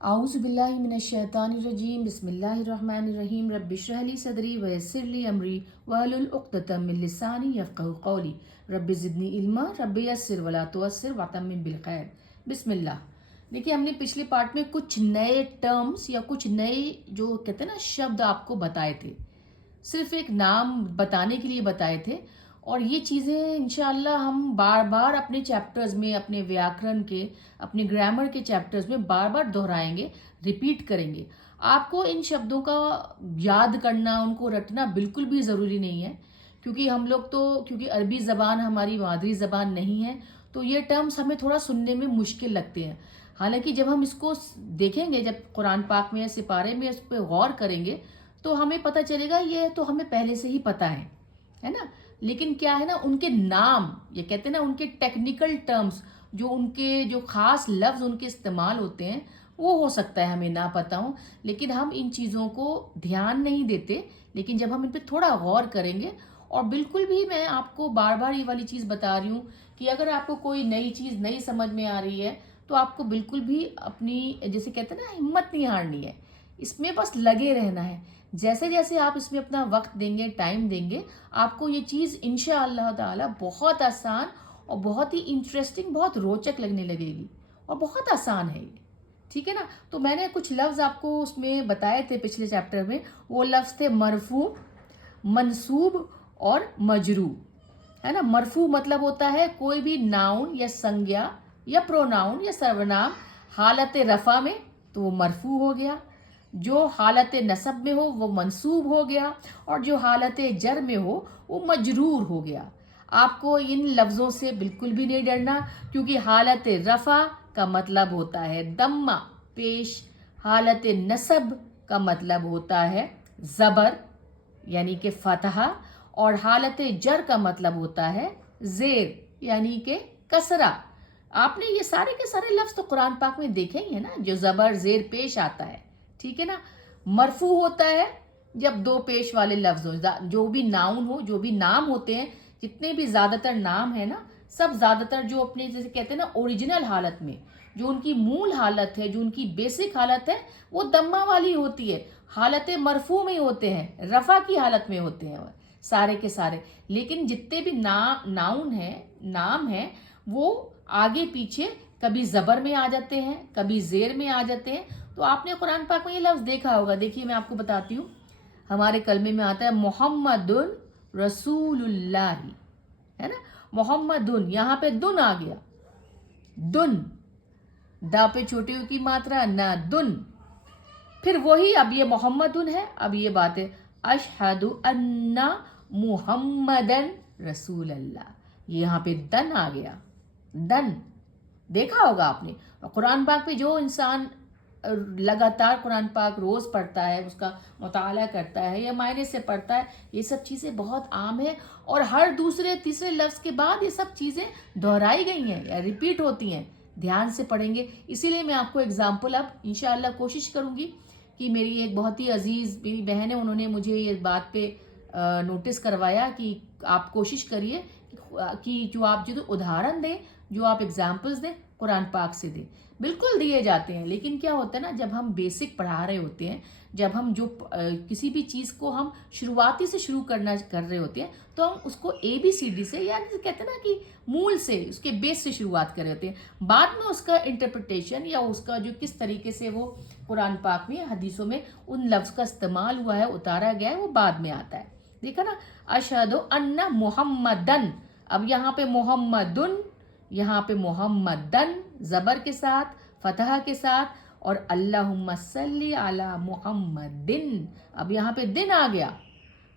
आऊज़ु बिल्लाहि मिनश्शैतानिर्रजीम बिस्मिल्लाहिर्रहमानिर्रहीम रब्बिश्रह ली सदरी वयस्सिर ली अमरी वहलुल उक़्दतम मिन लिसानी यफ़क़हू क़ौली रब्बि ज़िदनी इल्मा रब्बि यस्सिर वला तुअस्सिर वतम्मिम बिल खैर। बिस्मिल्लाह। देखिए, हमने पिछले पार्ट में कुछ नए टर्म्स या कुछ नए जो कहते हैं ना शब्द आपको बताए थे, सिर्फ एक नाम बताने के लिए बताए थे। और ये चीज़ें इंशाअल्लाह हम बार बार अपने चैप्टर्स में, अपने व्याकरण के, अपने ग्रामर के चैप्टर्स में बार बार दोहराएंगे, रिपीट करेंगे। आपको इन शब्दों का याद करना, उनको रटना बिल्कुल भी ज़रूरी नहीं है, क्योंकि हम लोग तो, क्योंकि अरबी ज़बान हमारी मादरी ज़बान नहीं है, तो ये टर्म्स हमें थोड़ा सुनने में मुश्किल लगते हैं। हालांकि जब हम इसको देखेंगे, जब कुरान पाक में या सिपारे में इस पर गौर करेंगे, तो हमें पता चलेगा ये तो हमें पहले से ही पता है ना। लेकिन क्या है ना, उनके नाम, ये कहते हैं ना, उनके टेक्निकल टर्म्स, जो उनके जो खास लफ्ज़ उनके इस्तेमाल होते हैं, वो हो सकता है हमें ना पता हो। लेकिन हम इन चीज़ों को ध्यान नहीं देते। लेकिन जब हम इन पर थोड़ा गौर करेंगे, और बिल्कुल भी मैं आपको बार बार ये वाली चीज़ बता रही हूँ कि अगर आपको कोई नई चीज़ नहीं समझ में आ रही है, तो आपको बिल्कुल भी अपनी, जैसे कहते हैं ना, हिम्मत नहीं हारनी है, इसमें बस लगे रहना है। जैसे जैसे आप इसमें अपना वक्त देंगे, टाइम देंगे, आपको ये चीज़ इंशाअल्लाह ताला बहुत आसान और बहुत ही इंटरेस्टिंग, बहुत रोचक लगने लगेगी। और बहुत आसान है ये, ठीक है ना। तो मैंने कुछ लफ्ज़ आपको उसमें बताए थे पिछले चैप्टर में। वो लफ्ज़ थे मरफू, मंसूब और मजरू, है ना। मरफू मतलब होता है कोई भी नाउन या संज्ञा या प्रोनाउन या सर्वनाम हालत रफ़ा में, तो वो मरफू हो गया। जो हालत नसब में हो वो मंसूब हो गया, और जो हालत जर में हो वो मजरूर हो गया। आपको इन लफ्ज़ों से बिल्कुल भी नहीं डरना, क्योंकि हालत रफ़ा का मतलब होता है दम्मा, पेश। हालत नसब का मतलब होता है ज़बर, यानी कि फतहा। और हालत जर का मतलब होता है ज़ेर, यानी कि कसरा। आपने ये सारे के सारे लफ्ज़ तो कुरान पाक में देखे ही है ना, जो ज़बर ज़ेर पेश आता है, ठीक है ना। मरफू होता है जब दो पेश वाले लफ्ज़ हो, जो भी नाउन हो, जो भी नाम होते हैं, जितने भी ज़्यादातर नाम है ना, सब ज़्यादातर जो अपने, जैसे कहते हैं ना, ओरिजिनल हालत में, जो उनकी मूल हालत है, जो उनकी बेसिक हालत है, वो दम्मा वाली होती है। हालत मरफू में होते हैं, रफ़ा की हालत में होते हैं सारे के सारे। लेकिन जितने भी नाउन है, नाम है, वो आगे पीछे कभी ज़बर में आ जाते हैं, कभी ज़ेर में आ जाते हैं। तो आपने कुरान पाक में ये लफ्ज़ देखा होगा। देखिए, मैं आपको बताती हूँ। हमारे कलमे में आता है मोहम्मदुन रसूलुल्लाही, है ना। मोहम्मदुन, यहाँ पे दुन आ गया, दुन, दा पे छोटी यू की मात्रा, ना, दुन। फिर वही, अब ये मोहम्मदुन है, अब ये बात है अशहदु अन्ना मुहम्मदन रसूल अल्लाह, ये यहाँ पे दन आ गया, दन। देखा होगा आपने। और कुरान पाक पे जो इंसान लगातार कुरान पाक रोज़ पढ़ता है, उसका मुताला करता है या मायने से पढ़ता है, ये सब चीज़ें बहुत आम है। और हर दूसरे तीसरे लफ्ज़ के बाद ये सब चीज़ें दोहराई गई हैं या रिपीट होती हैं। ध्यान से पढ़ेंगे। इसीलिए मैं आपको एग्जाम्पल अब इंशाअल्लाह कोशिश करूँगी कि मेरी एक बहुत ही अजीज़ मेरी बहन है, उन्होंने मुझे ये बात पे नोटिस करवाया कि आप कोशिश करिए कि जो आप जो उदाहरण दें, जो आप एग्जाम्पल्स दें, कुरान पाक से दें। बिल्कुल दिए जाते हैं, लेकिन क्या होता है ना, जब हम बेसिक पढ़ा रहे होते हैं, जब हम जो किसी भी चीज़ को हम शुरुआती से शुरू कर रहे होते हैं, तो हम उसको ABCD से, या कहते हैं ना कि मूल से, उसके बेस से शुरुआत कर रहे होते हैं। बाद में उसका इंटरप्रिटेशन या उसका जो किस तरीके से वो कुरान पाक में, हदीसों में उन लफ्ज़ का इस्तेमाल हुआ है, उतारा गया है, वो बाद में आता है। देखा ना, अशहदु अन्ना मुहम्मदन, अब यहाँ पे मोहम्मदुन, यहाँ पे मोहम्मदन ज़बर के साथ, फतह के साथ, और अल्लाहुम्मा सल्ली अला मुहम्मदिन, अब यहाँ पे दिन आ गया।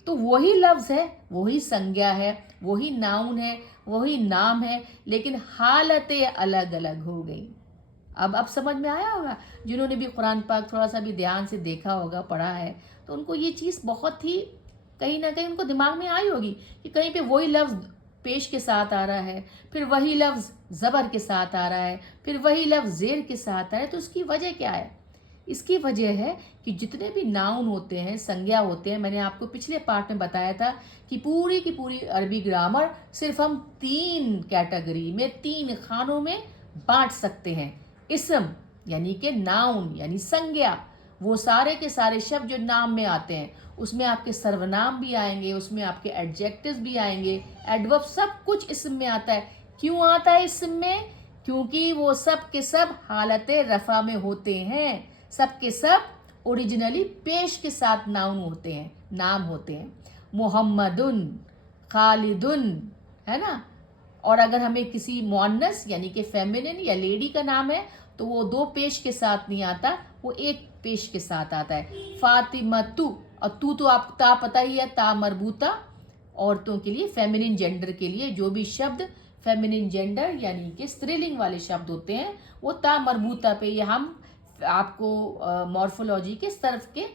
तो वही लफ्ज़ है, वही संज्ञा है, वही नाउन है, वही नाम है, लेकिन हालतें अलग अलग हो गई। अब समझ में आया होगा। जिन्होंने भी कुरान पाक थोड़ा सा भी ध्यान से देखा होगा, पढ़ा है, तो उनको ये चीज़ बहुत ही कहीं ना कहीं उनको दिमाग में आई होगी कि कहीं पे वही लफ्ज़ पेश के साथ आ रहा है, फिर वही लफ्ज़ ज़बर के साथ आ रहा है, फिर वही लफ्ज़ ज़ेर के साथ आ रहा है। तो उसकी वजह क्या है? इसकी वजह है कि जितने भी नाउन होते हैं, संज्ञा होते हैं, मैंने आपको पिछले पार्ट में बताया था कि पूरी की पूरी अरबी ग्रामर सिर्फ हम 3 कैटेगरी में, 3 खानों में बांट सकते हैं। इसम, यानी कि नाउन यानी संज्ञा, वो सारे के सारे शब्द जो नाम में आते हैं, उसमें आपके सर्वनाम भी आएंगे, उसमें आपके एडजेक्टिव्स भी आएंगे, एडवर्ब, सब कुछ इसम में आता है। क्यों आता है इसम में? क्योंकि वो सब के सब हालत रफ़ा में होते हैं, सब के सब ओरिजिनली पेश के साथ नाउन होते हैं, नाम होते हैं। मोहम्मदुन, खालिदुन, है ना। और अगर हमें किसी मुअन्नस यानी कि फेमिनिन या लेडी का नाम है तो वो दो पेश के साथ नहीं आता, वो एक पेश के साथ आता है। फातिमा तू, और तू तो आपको ता पता ही है, ता मरबूता, औरतों के लिए, फेमिनिन जेंडर के लिए जो भी शब्द फेमिनिन जेंडर यानी कि स्त्रीलिंग वाले शब्द होते हैं वो ता मरबूता पे, ये हम आपको मॉर्फोलॉजी के इस तरफ के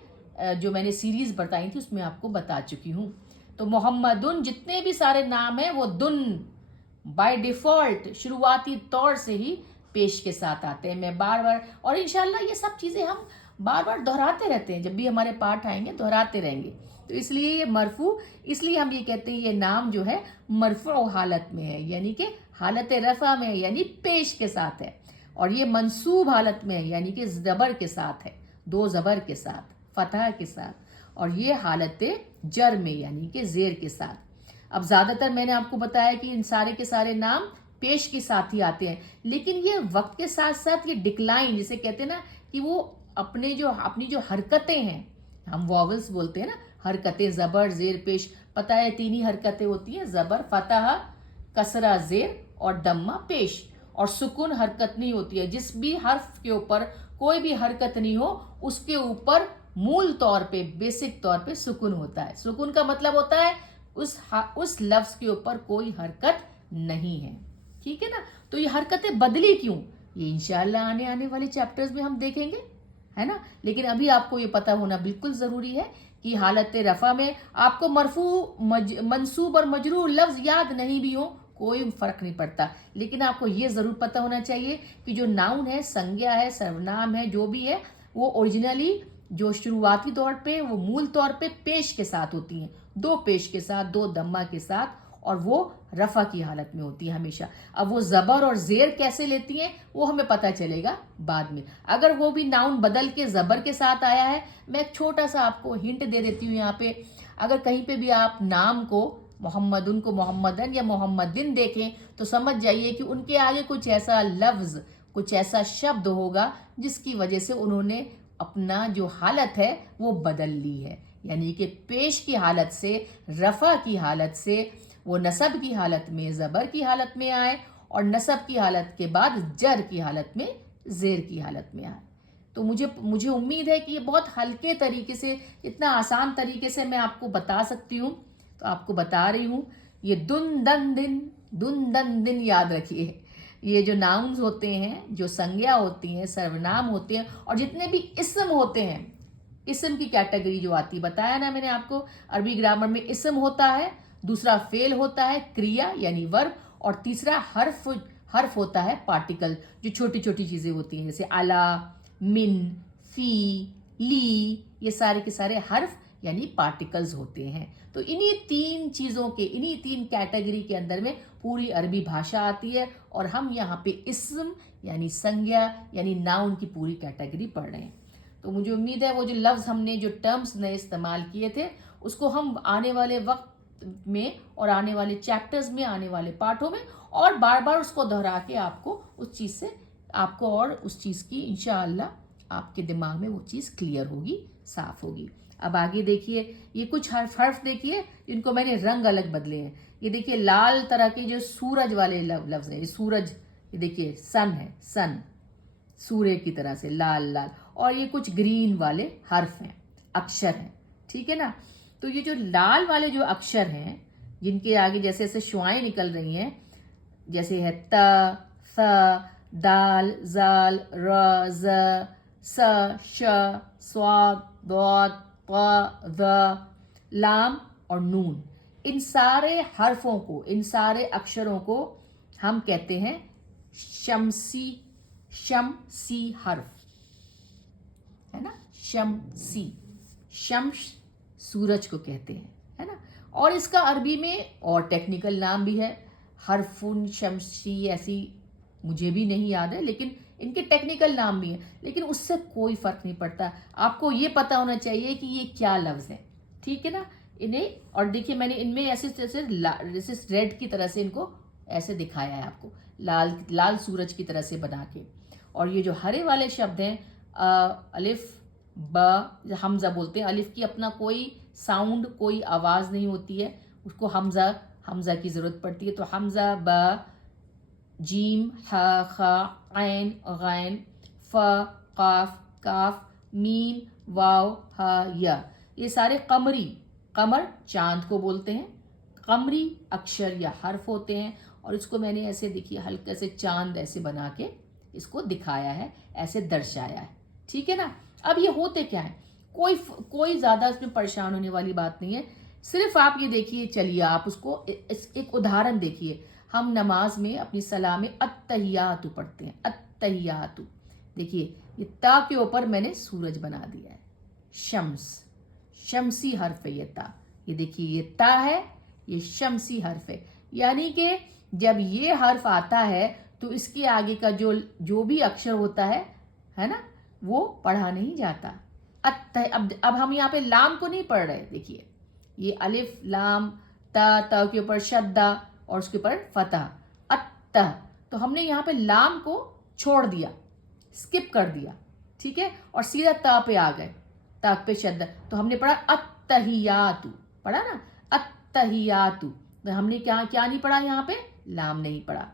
जो मैंने सीरीज बताई थी उसमें आपको बता चुकी हूँ। तो मोहम्मदुन, जितने भी सारे नाम हैं वो दुन बाय डिफ़ॉल्ट शुरुआती तौर से ही पेश के साथ आते हैं। मैं बार बार, और इंशाल्लाह ये सब चीज़ें हम बार बार दोहराते रहते हैं, जब भी हमारे पाठ आएंगे दोहराते रहेंगे। तो इसलिए ये मरफू, इसलिए हम ये कहते हैं ये नाम जो है मरफू हालत में है, यानी कि हालत रफ़ा में है, यानी पेश के साथ है। और ये मंसूब हालत में है, यानी कि ज़बर के साथ है, दो ज़बर के साथ, फतह के साथ। और ये हालत जर में यानी कि ज़ेर के साथ। अब ज़्यादातर मैंने आपको बताया कि इन सारे के सारे नाम पेश के साथ ही आते हैं, लेकिन ये वक्त के साथ साथ ये डिक्लाइन, जिसे कहते हैं ना कि वो अपनी जो हरकतें हैं, हम वॉवल्स बोलते हैं ना, हरकतें, ज़बर ज़ेर पेश, पता है 3 ही हरकतें होती हैं, ज़बर फतह, कसरा ज़ेर और दम्मा पेश। और सुकून हरकत नहीं होती है, जिस भी हर्फ के ऊपर कोई भी हरकत नहीं हो उसके ऊपर मूल तौर पे, बेसिक तौर पे सुकून होता है। सुकून का मतलब होता है उस लफ्ज़ के ऊपर कोई हरकत नहीं है, ठीक है ना। तो ये हरकतें बदली क्यों, ये इंशाअल्लाह आने वाले चैप्टर्स में हम देखेंगे, है ना। लेकिन अभी आपको ये पता होना बिल्कुल ज़रूरी है कि हालत रफ़ा में आपको मरफू, मंसूब और मजरूर लफ्ज़ याद नहीं भी हो कोई फ़र्क नहीं पड़ता, लेकिन आपको ये ज़रूर पता होना चाहिए कि जो नाउन है, संज्ञा है, सर्वनाम है, जो भी है, वो ओरिजिनली जो शुरुआती तौर पे, वो मूल तौर पे पेश के साथ होती हैं, दो पेश के साथ, दो दम्मा के साथ, और वो रफ़ा की हालत में होती है हमेशा। अब वो ज़बर और ज़ेर कैसे लेती हैं वो हमें पता चलेगा बाद में। अगर वो भी नाउन बदल के ज़बर के साथ आया है, मैं एक छोटा सा आपको हिंट दे देती हूँ यहाँ पे। अगर कहीं पे भी आप नाम को, मोहम्मदुन को मोहम्मदन या मोहम्मदिन देखें तो समझ जाइए कि उनके आगे कुछ ऐसा लफ्ज़, कुछ ऐसा शब्द होगा जिसकी वजह से उन्होंने अपना जो हालत है वो बदल ली है, यानी कि पेश की हालत से, रफ़ा की हालत से वो नसब की हालत में, ज़बर की हालत में आए, और नसब की हालत के बाद जर की हालत में, ज़ेर की हालत में आए। तो मुझे उम्मीद है कि ये बहुत हल्के तरीके से, इतना आसान तरीके से मैं आपको बता सकती हूँ, तो आपको बता रही हूँ। ये दुन दन दिन याद रखिए। ये जो नाउन्स होते हैं, जो संज्ञा होती हैं, सर्वनाम होते हैं, और जितने भी इसम होते हैं, इसम की कैटेगरी जो आती है, बताया ना मैंने आपको, अरबी ग्रामर में इसम होता है, दूसरा फेल होता है, क्रिया यानी वर्ब, और तीसरा हर्फ होता है, पार्टिकल, जो छोटी छोटी चीज़ें होती हैं, जैसे अला, मिन, फी, ली, ये सारे के सारे हर्फ यानी पार्टिकल्स होते हैं। तो इन्हीं 3 चीज़ों के, इन्हीं 3 कैटेगरी के अंदर में पूरी अरबी भाषा आती है, और हम यहाँ पे इस्म यानी संज्ञा यानी नाउन की पूरी कैटेगरी पढ़ रहे हैं। तो मुझे उम्मीद है वो जो लफ्ज़ हमने, जो टर्म्स नए इस्तेमाल किए थे, उसको हम आने वाले वक्त में और आने वाले चैप्टर्स में, आने वाले पाठों में और बार बार उसको दोहरा के आपको उस चीज़ से, आपको और उस चीज़ की इंशाअल्लाह आपके दिमाग में वो चीज़ क्लियर होगी, साफ होगी। अब आगे देखिए, ये कुछ हर्फ देखिए, इनको मैंने रंग अलग बदले हैं। ये देखिए लाल तरह के जो सूरज वाले लफ्ज़ हैं, ये सूरज, ये देखिए सन है, सन, सूर्य की तरह से लाल लाल, और ये कुछ ग्रीन वाले हर्फ हैं, अक्षर हैं, ठीक है ना। तो ये जो लाल वाले जो अक्षर हैं, जिनके आगे जैसे जैसे शुआएं निकल रही हैं, जैसे है त, थ, दाल, जाल, र, ज, स, श, स्वाद, दौद, प, द, लाम और नून, इन सारे हर्फों को, इन सारे अक्षरों को हम कहते हैं शमसी हर्फ, है ना। शम्स सूरज को कहते हैं, है ना। और इसका अरबी में और टेक्निकल नाम भी है, हरफुन शमसी, ऐसी मुझे भी नहीं याद है, लेकिन ان کے ٹیکنیکل نام بھی ہیں، لیکن اس سے کوئی فرق نہیں پڑتا. آپ کو یہ پتہ ہونا چاہیے کہ یہ کیا لفظ ہیں. ٹھیک ہے نا. انہیں اور دیکھیے میں نے ان میں ایسے جیسے ریڈ کی طرح سے ان کو ایسے دکھایا ہے آپ کو، لال سورج کی طرح سے بنا کے. اور یہ جو ہرے والے شبد ہیں الف با حمزہ بولتے ہیں. الف کی اپنا کوئی ساؤنڈ کوئی آواز نہیں ہوتی ہے، اس کو حمزہ کی ضرورت پڑتی ہے. تو حمزہ با جیم ح خ عین غین ف قاف کاف میم واو ہ یا، یہ سارے قمر چاند کو بولتے ہیں. قمری اکشر یا حرف ہوتے ہیں. اور اس کو میں نے ایسے دیکھیے ہلکے سے چاند ایسے بنا کے اس کو دکھایا ہے، ایسے درشایا ہے. ٹھیک ہے نا. اب یہ ہوتے کیا ہیں، کوئی زیادہ اس میں پریشان ہونے والی بات نہیں ہے. صرف آپ یہ دیکھیے، چلیے آپ اس کو ایک ادھارن دیکھیے. ہم نماز میں اپنی صلاح میں التحیات پڑھتے ہیں. التحیات دیکھیے، یہ تا کے اوپر میں نے سورج بنا دیا ہے. شمسی حرف ہے یہ تا. یہ دیکھیے یہ تا ہے، یہ شمسی حرف ہے. یعنی کہ جب یہ حرف آتا ہے تو اس کے آگے کا جو بھی اکشر ہوتا ہے نا، وہ پڑھا نہیں جاتا. اب ہم یہاں پہ لام کو نہیں پڑھ رہے. دیکھیے یہ الف لام تا کے اوپر شدہ اور اس کے اوپر فتح تو ہم نے یہاں پہ لام کو چھوڑ دیا، اسکپ کر دیا. ٹھیک ہے. اور سیدھا تا پہ آ گئے، تا پہ شدہ. تو ہم نے پڑھا التحیات، پڑھا نا التحیات. تو ہم نے کیا نہیں پڑھا، یہاں پہ لام نہیں پڑھا.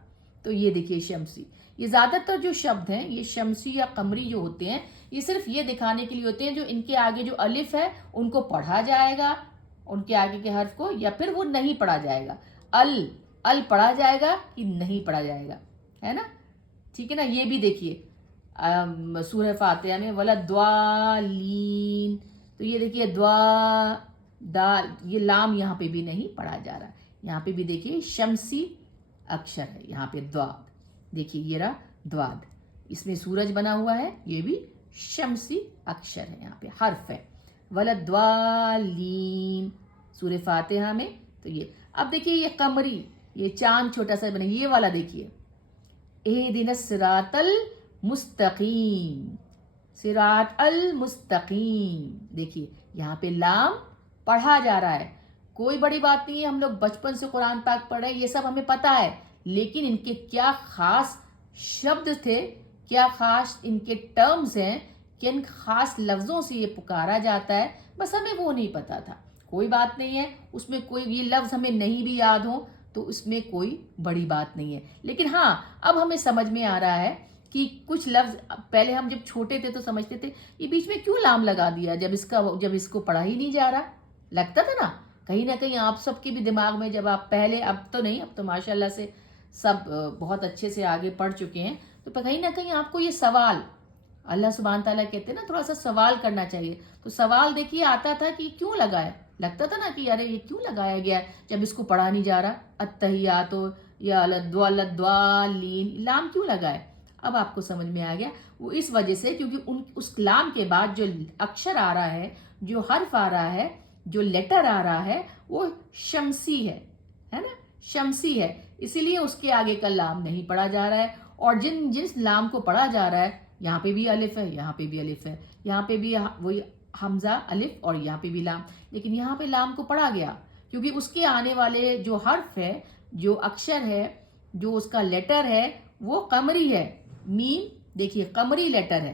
تو یہ دیکھیے شمسی، یہ زیادہ تر جو شبد ہیں یہ شمسی یا قمری جو ہوتے ہیں، یہ صرف یہ دکھانے کے لیے ہوتے ہیں جو ان کے آگے جو الف ہے ان کو پڑھا جائے گا، ان کے آگے کے حرف کو، یا پھر وہ نہیں پڑھا جائے گا. ال پڑھا جائے گا کہ نہیں پڑھا جائے گا، ہے نا. ٹھیک ہے نا. یہ بھی دیکھیے سورہ فاتحہ میں ولدوالین، تو یہ دیکھیے دال، یہ لام یہاں پہ بھی نہیں پڑھا جا رہا. یہاں پہ بھی دیکھیے شمسی اکشر ہے، یہاں پہ دواد. دیکھیے یہ رہا دواد، اس میں سورج بنا ہوا ہے، یہ بھی شمسی اکشر ہے، یہاں پہ حرف ہے. ولدوالین سورہ فاتحہ میں. تو یہ اب دیکھیے یہ قمری، یہ چاند چھوٹا سا بنا، یہ والا دیکھیے اہدنا الصراط المستقیم، صراط المستقیم. دیکھیے یہاں پہ لام پڑھا جا رہا ہے. کوئی بڑی بات نہیں ہے، ہم لوگ بچپن سے قرآن پاک پڑھ رہے ہیں، یہ سب ہمیں پتہ ہے. لیکن ان کے کیا خاص شبد تھے، کیا خاص ان کے ٹرمز ہیں، کن خاص لفظوں سے یہ پکارا جاتا ہے، بس ہمیں وہ نہیں پتا تھا. کوئی بات نہیں ہے، اس میں کوئی یہ لفظ ہمیں نہیں بھی یاد ہو تو اس میں کوئی بڑی بات نہیں ہے. لیکن ہاں اب ہمیں سمجھ میں آ رہا ہے کہ کچھ لفظ پہلے ہم جب چھوٹے تھے تو سمجھتے تھے یہ بیچ میں کیوں لام لگا دیا جب اس کو پڑھا ہی نہیں جا رہا. لگتا تھا نا کہیں نہ کہیں آپ سب کے بھی دماغ میں، جب آپ پہلے، اب تو نہیں، اب تو ماشاءاللہ سے سب بہت اچھے سے آگے پڑھ چکے ہیں، تو کہیں نہ کہیں آپ کو یہ سوال، اللہ سبحانہ تعالیٰ کہتے ہیں نا تھوڑا سا سوال کرنا چاہیے. تو سوال دیکھیے آتا تھا کہ کیوں لگا ہے. لگتا تھا نا کہ ارے یہ کیوں لگایا گیا ہے جب اس کو پڑھا نہیں جا رہا. التحیات یا الضالین، لام کیوں لگا ہے. اب آپ کو سمجھ میں آ گیا. وہ اس وجہ سے کیونکہ اس لام کے بعد جو اکشر آ رہا ہے، جو حرف آ رہا ہے، جو لیٹر آ رہا ہے، وہ شمسی ہے نا، شمسی ہے. اسی لیے اس کے آگے کا لام نہیں پڑھا جا رہا ہے. اور جس لام کو پڑھا جا رہا ہے، یہاں پہ بھی الف ہے، یہاں پہ بھی الف ہے، یہاں پہ بھی وہی حمزہ الف اور یہاں پہ بھی لام. لیکن یہاں پہ لام کو پڑھا گیا کیونکہ اس کے آنے والے جو حرف ہے، جو اکشر ہے، جو اس کا لیٹر ہے، وہ قمری ہے. میم دیکھیے قمری لیٹر ہے،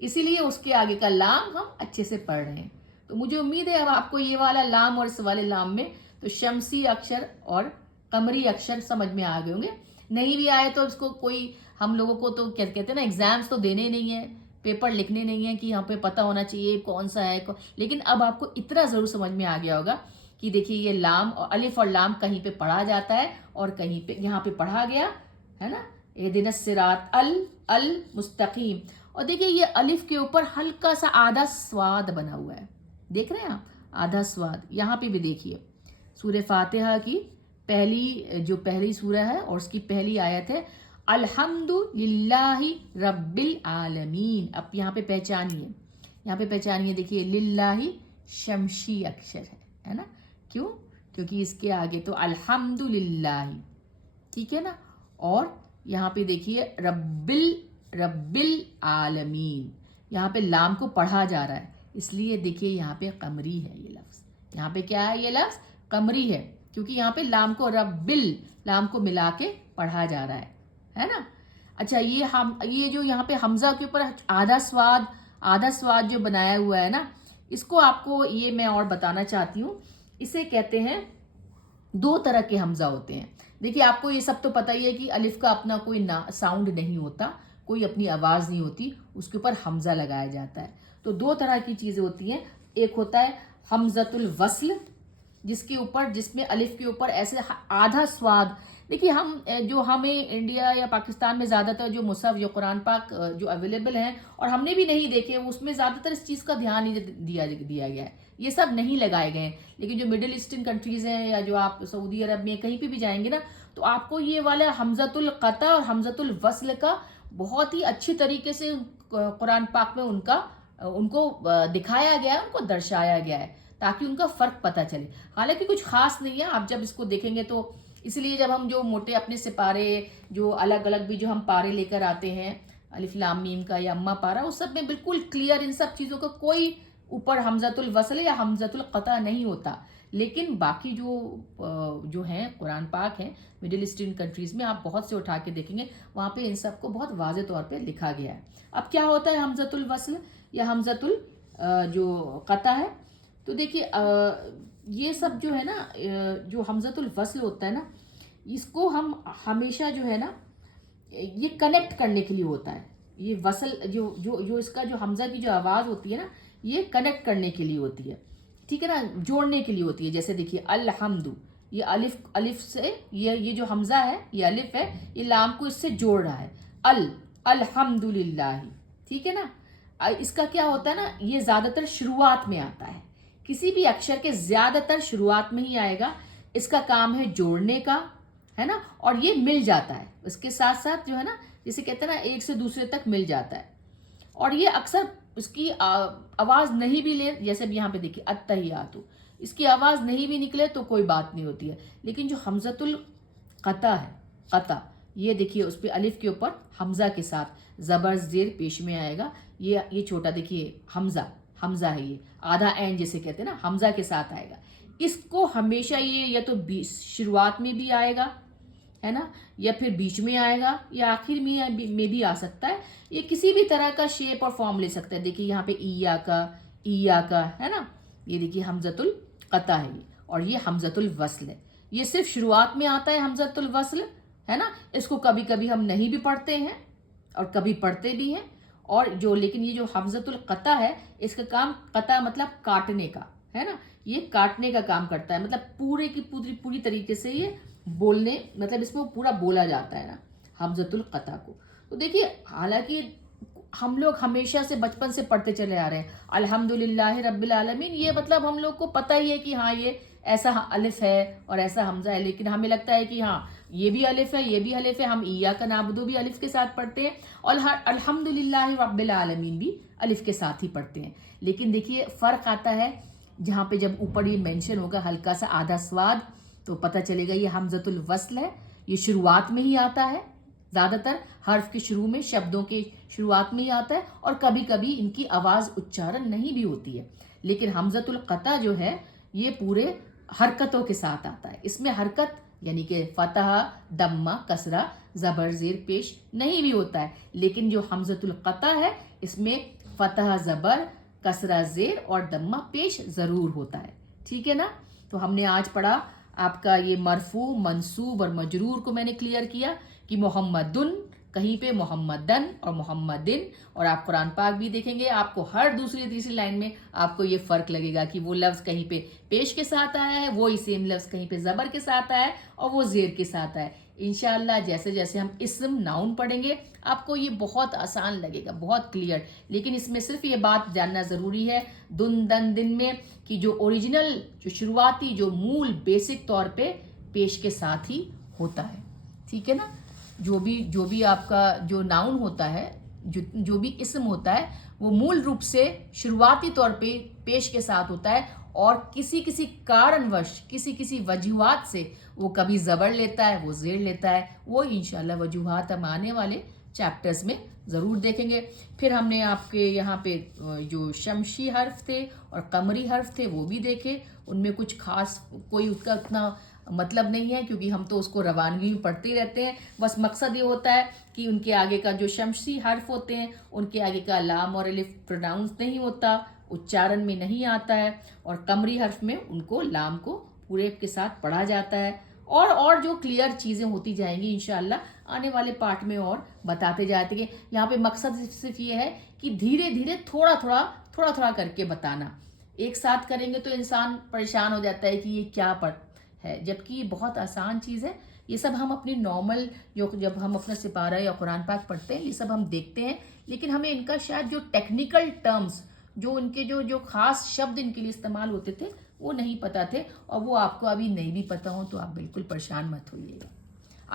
اسی لیے اس کے آگے کا لام ہم اچھے سے پڑھ رہے ہیں. تو مجھے امید ہے اب آپ کو یہ والا لام اور اس والے لام میں تو شمسی اکشر اور قمری اکشر سمجھ میں آ گئے ہوں گے. نہیں بھی آئے تو اس کو کوئی، ہم لوگوں کو تو کہتے ہیں نا ایگزامز تو دینے نہیں ہیں، پیپر لکھنے نہیں ہیں کہ یہاں پہ پتہ ہونا چاہیے کون سا ہے. لیکن اب آپ کو اتنا ضرور سمجھ میں آ گیا ہوگا کہ دیکھیے یہ لام اور الف اور لام کہیں پہ پڑھا جاتا ہے اور کہیں پہ یہاں پہ پڑھا گیا ہے نا. اہدنا الصراط المستقیم. اور دیکھیے یہ الف کے اوپر ہلکا سا آدھا سواد بنا ہوا ہے، دیکھ رہے ہیں آپ، آدھا سواد. یہاں پہ بھی دیکھیے سورہ فاتحہ کی پہلی سورہ ہے اور اس کی پہلی آیت ہے الحمد للہ رب العالمین. اب یہاں پہ پہچانیے، دیکھیے للہ شمسی اکشر ہے نا. کیوں؟ کیونکہ اس کے آگے تو الحمد للہ، ٹھیک ہے نا. اور یہاں پہ دیکھیے रब्बिल आलमीन। यहाँ पे लाम को पढ़ा जा रहा है, इसलिए देखिए यहाँ पे कमरी है ये लफ्ज़, यहाँ पे क्या है, ये लफ्ज़ कमरी है, क्योंकि यहाँ पे लाम को रब्बिल, लाम को मिला के पढ़ा जा रहा है ना। अच्छा, ये जो यहाँ पे हमज़ा के ऊपर आधा स्वाद जो बनाया हुआ है ना, इसको आपको ये मैं और बताना चाहती हूँ। इसे कहते हैं, दो तरह के हमज़ा होते हैं। देखिए आपको ये सब तो पता ही है कि अलिफ का अपना कोई साउंड नहीं होता, कोई अपनी आवाज़ नहीं होती, उसके ऊपर हमज़ा लगाया जाता है। तो दो तरह की चीज़ें होती हैं, एक होता है हमज़तुल वस्ल, जिसमें अलिफ के ऊपर ऐसे आधा स्वाद। देखिए हमें इंडिया या पाकिस्तान में ज़्यादातर जो मुसहफ़ या कुरान पाक जो अवेलेबल हैं और हमने भी नहीं देखे, उसमें ज़्यादातर इस चीज़ का ध्यान नहीं दिया गया है, ये सब नहीं लगाए गए हैं। लेकिन जो मिडिल ईस्टर्न कंट्रीज़ हैं या जो आप सऊदी अरब में कहीं पे भी जाएंगे ना, तो आपको ये वाला हमज़तुल क़ता और हमज़तुल वस्ल का बहुत ही अच्छी तरीके से कुरान पाक में उनको दिखाया गया है, उनको दर्शाया गया है, ताकि उनका फ़र्क पता चले। हालांकि कुछ ख़ास नहीं है, आप जब इसको देखेंगे तो, इसलिए जब हम जो मोटे अपने सिपारे जो अलग अलग भी जो हम पारे लेकर आते हैं, अलिफ लाम मीम का या अम्मा पारा, उस सब में बिल्कुल क्लियर इन सब चीज़ों का कोई ऊपर हमज़तुल वस्ल या हमज़तुल क़ता नहीं होता। लेकिन बाकी जो हैं कुरान पाक हैं मिडिल ईस्टर्न कंट्रीज़ में, आप बहुत से उठा के देखेंगे, वहाँ पे इन सब को बहुत वाज़े तौर पे लिखा गया है। अब क्या होता है हमज़तुल वस्ल या हमज़तुल जो क़ता है, तो देखिए ये सब जो है ना, जो हमज़तुल वस्ल होता है ना, इसको हम हमेशा जो है ना, ये कनेक्ट करने के लिए होता है। ये वसल जो इसका जो हमज़ा की जो आवाज़ होती है ना, ये कनेक्ट करने के लिए होती है, ठीक है ना, जोड़ने के लिए होती है। जैसे देखिए अल्हम्दु, ये अलिफ से ये जो हमज़ा है, ये अलिफ है, ये लाम को इससे जोड़ रहा है, अल्हम्दुलिल्लाहि, ठीक है ना। इसका क्या होता है ना, ये ज़्यादातर शुरुआत में आता है, किसी भी अक्षर के ज़्यादातर शुरुआत में ही आएगा। इसका काम है जोड़ने का, है ना, और ये मिल जाता है इसके साथ साथ, जो है ना, जिसे कहते हैं ना, एक से दूसरे तक मिल जाता है। और ये अक्सर इसकी आवाज़ नहीं भी ले, जैसे भी यहाँ पे देखिए अत्तहियातु, इसकी आवाज़ नहीं भी निकले तो कोई बात नहीं होती है। लेकिन जो हमज़तुल क़ता है, क़ता, ये देखिए उस पर अलिफ के ऊपर हमज़ा के साथ ज़बर ज़ेर पेश में आएगा। ये छोटा देखिए हमज़ा है, ये आधा ऐन जिसे कहते हैं ना, हमज़ा के साथ आएगा। इसको हमेशा ये या तो शुरुआत में भी आएगा, है ना, या फिर बीच में आएगा, या आखिर में भी आ सकता है। ये किसी भी तरह का शेप और फॉर्म ले सकता है। देखिए यहाँ पे ईया का है ना, ये देखिए हमज़तुल क़ता है ये, और ये हमज़तुल वस्ल है। ये सिर्फ शुरुआत में आता है हमज़तुल वस्ल, है ना। इसको कभी कभी हम नहीं भी पढ़ते हैं और कभी पढ़ते भी हैं। लेकिन ये जो हमज़तुल क़ता है, इसका काम क़ता मतलब काटने का, है ना, ये काटने का काम करता है। मतलब पूरी तरीके से ये बोलने, मतलब इसमें पूरा बोला जाता है ना हमज़तुल क़ता को। तो देखिए, हालांकि हम लोग हमेशा से बचपन से पढ़ते चले आ रहे हैं अल्हम्दुलिल्लाहि रब्बिल आलमीन, ये मतलब हम लोग को पता ही है कि हाँ ये ऐसा अलिफ है और ऐसा हमज़ा है। लेकिन हमें लगता है कि हाँ ये भी अलिफ है, ये भी अलिफ है। हम इय्याका नअबुदु भी अलिफ के साथ पढ़ते हैं और अल्हम्दुलिल्लाहि रब्बिल आलमीन भी अलिफ के साथ ही पढ़ते हैं। लेकिन देखिए फ़र्क आता है जहाँ पे जब ऊपर ये मेंशन होगा हल्का सा आधा स्वाद, तो पता चलेगा ये हमज़तुल वस्ल है। ये शुरुआत में ही आता है, ज़्यादातर हर्फ के शुरू में, शब्दों के शुरुआत में ही आता है, और कभी कभी इनकी आवाज़ उच्चारण नहीं भी होती है। लेकिन हमज़तुल क़ता जो है ये पूरे हरकतों के साथ आता है। इसमें हरकत यानी कि फ़तहा, दम्मा, कसरा, ज़बर ज़ेर पेश नहीं भी होता है। लेकिन जो हमज़तुल क़ता है इसमें फ़तहा ज़बर, कसरा ज़ेर और दम्मा पेश ज़रूर होता है, ठीक है ना। तो हमने आज पढ़ा आपका ये मरफू, मंसूब और मजरूर को मैंने क्लियर किया कि मोहम्मदुन, कहीं पे मोहम्मदन और मोहम्मदिन। और आप कुरान पाक भी देखेंगे, आपको हर दूसरी तीसरी लाइन में आपको ये फ़र्क लगेगा कि वो लफ्ज़ कहीं पे पेश के साथ आया है, वो ही सेम लफ्ज़ कहीं पे ज़बर के साथ आया है और वो ज़ेर के साथ आया है। इंशाअल्लाह जैसे जैसे हम इस्म नाउन पढ़ेंगे आपको ये बहुत आसान लगेगा, बहुत क्लियर। लेकिन इसमें सिर्फ ये बात जानना ज़रूरी है दुन दन दिन में कि जो ओरिजिनल, जो शुरुआती, जो मूल बेसिक तौर पे पेश के साथ ही होता है, ठीक है ना। जो भी आपका जो नाउन होता है, जो भी इस्म होता है, वो मूल रूप से शुरुआती तौर पे पेश के साथ होता है, और किसी कारणवश, किसी वजूहात से वो कभी ज़बर लेता है, वो ज़ेर लेता है। वो इंशाल्लाह वजूहात हम आने वाले चैप्टर्स में ضرور دیکھیں گے. پھر ہم نے آپ کے یہاں پہ جو شمشی حرف تھے اور قمری حرف تھے وہ بھی دیکھے. ان میں کچھ خاص کوئی اس کا اتنا مطلب نہیں ہے کیونکہ ہم تو اس کو روانگی میں پڑھتے ہی رہتے ہیں. بس مقصد یہ ہوتا ہے کہ ان کے آگے کا جو شمسی حرف ہوتے ہیں ان کے آگے کا لام اور الف پروناؤنس نہیں ہوتا, اچارن میں نہیں آتا ہے, اور قمری حرف میں ان کو لام کو پورے کے ساتھ پڑھا جاتا ہے. اور جو کلیئر چیزیں ہوتی جائیں گی انشاءاللہ آنے والے پارٹ میں اور بتاتے جاتے ہیں. یہاں پہ مقصد صرف یہ ہے کہ دھیرے دھیرے تھوڑا تھوڑا کر کے بتانا. ایک ساتھ کریں گے تو انسان پریشان ہو جاتا ہے کہ یہ کیا ہے, جبکہ یہ بہت آسان چیز ہے. یہ سب ہم اپنی نارمل جب ہم اپنا سپارہ یا قرآن پاک پڑھتے ہیں یہ سب ہم دیکھتے ہیں, لیکن ہمیں ان کا شاید جو ٹیکنیکل ٹرمز جو ان کے جو خاص شبد ان کے لیے استعمال ہوتے تھے وہ نہیں پتہ تھے, اور وہ آپ کو ابھی نہیں بھی پتہ ہوں تو آپ بالکل پریشان مت ہوئیے گا.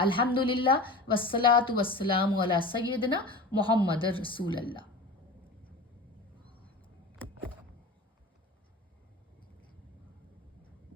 الحمدللہ والصلاۃ والسلام علی سیدنا محمد رسول اللہ.